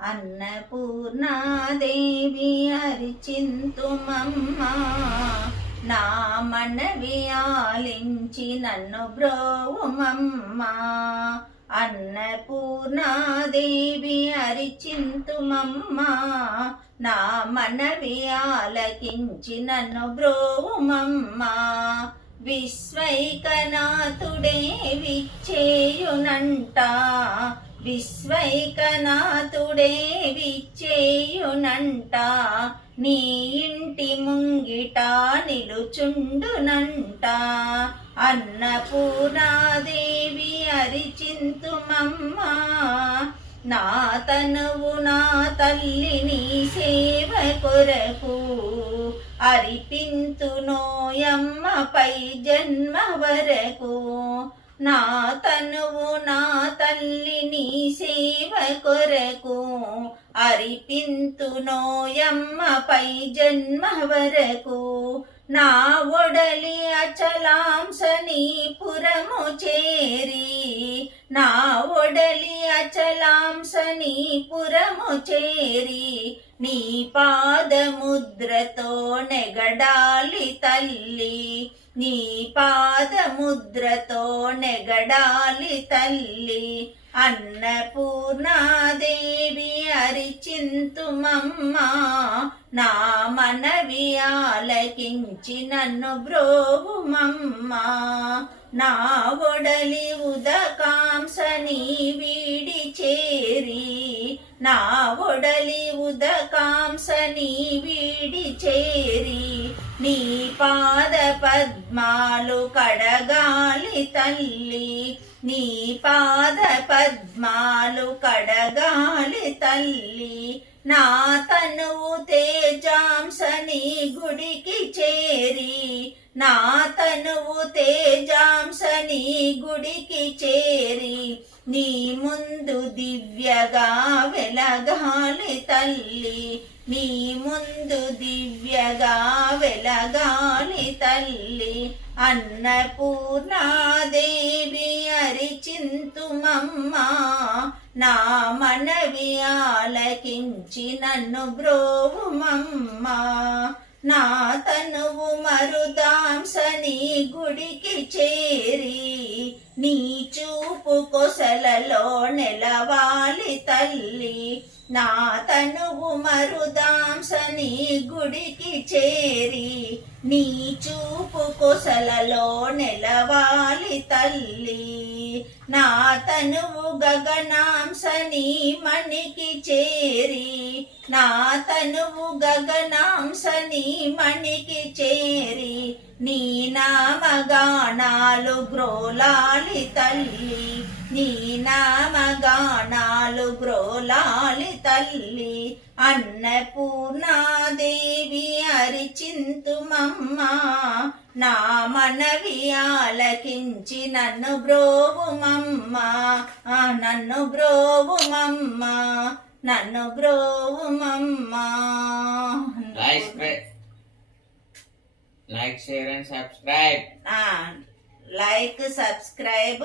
అన్నపూర్ణాదేవి అరిచింతుమమ్మా, నా మనవి ఆలించి నన్ను బ్రోవుమమ్మా. అన్నపూర్ణాదేవి అరిచింతుమమ్మా, నా మనవి ఆలకించి నన్ను బ్రోవుమమ్మా. విశ్వైకనాథుడే విచ్చేయునంట, విశ్వైకనాథుడే విచ్చేయునంట, నీ ఇంటి ముంగిట నిలుచుండునంట. అన్నపూర్ణాదేవి అరిచింతుమమ్మా, నా తనువు నా తల్లి నీ సేవ కొరకు అరిపింతునోయమ్మపై జన్మ వరకు. నా తనువు నా తల్లి నీ సేవ కొరకు అరిపింతునోయమ్మపై జన్మ వరకు. నా ఒడలి అచలాంసని పురము చేరి, నా ఒడలి అచలాంసని పురము చేరి, నీ పాదముద్రతో నెగడాలి తల్లి, నీ పాదముద్రతో నెగడాలి తల్లి. అన్నపూర్ణాదేవి అరిచింతుమమ్మా, నా మనవి ఆలకించి నన్ను బ్రోవుమమ్మా. నా ఒడలి ఉదకాంసని వీడి చేరి, నా ఒడలి ఉదకాంసని వీడి చేరి, నీ పాద పద్మాలు కడగాలి తల్లి, నీ పాద పద్మాలు కడగాలి తల్లి. నా తనువు తేజాంసని గుడికి చేరి, నా తనువు తేజాంసని గుడికి చేరి, నీ ముందు దివ్యగా వెలగాలి తల్లి, నీ ముందు దివ్యగా వెలగాలి తల్లి. అన్నపూర్ణాదేవి అరిచింతుమమ్మా, నా మనవి ఆలకించి నన్ను బ్రోవుమమ్మా. నా తనువు మరుదాంసని గుడికి చేరి, నీ చూపు కొసలలో నెలవాలి తల్లి, నా తనువు మరుదాంసని గుడికి చేరి, నీ చూపు కొసలలో నెలవాలి తల్లి. నా తనువు గగనాంసని మణికి చేరి, నా తనువు గగనాంసని మణికి చేరి, నీ నామగానాలు గ్రోలాలి తల్లి, నీ నామగానాలు గ్రోలాలి తల్లి. అన్నపూర్ణాదేవి అరిచింతుమమ్మా, నా మనవి ఆలకించి నన్ను బ్రోవుమమ్మా, నన్ను బ్రోవుమమ్మా, నన్ను బ్రోవుమమ్మా. Like, share and subscribe. Like, subscribe.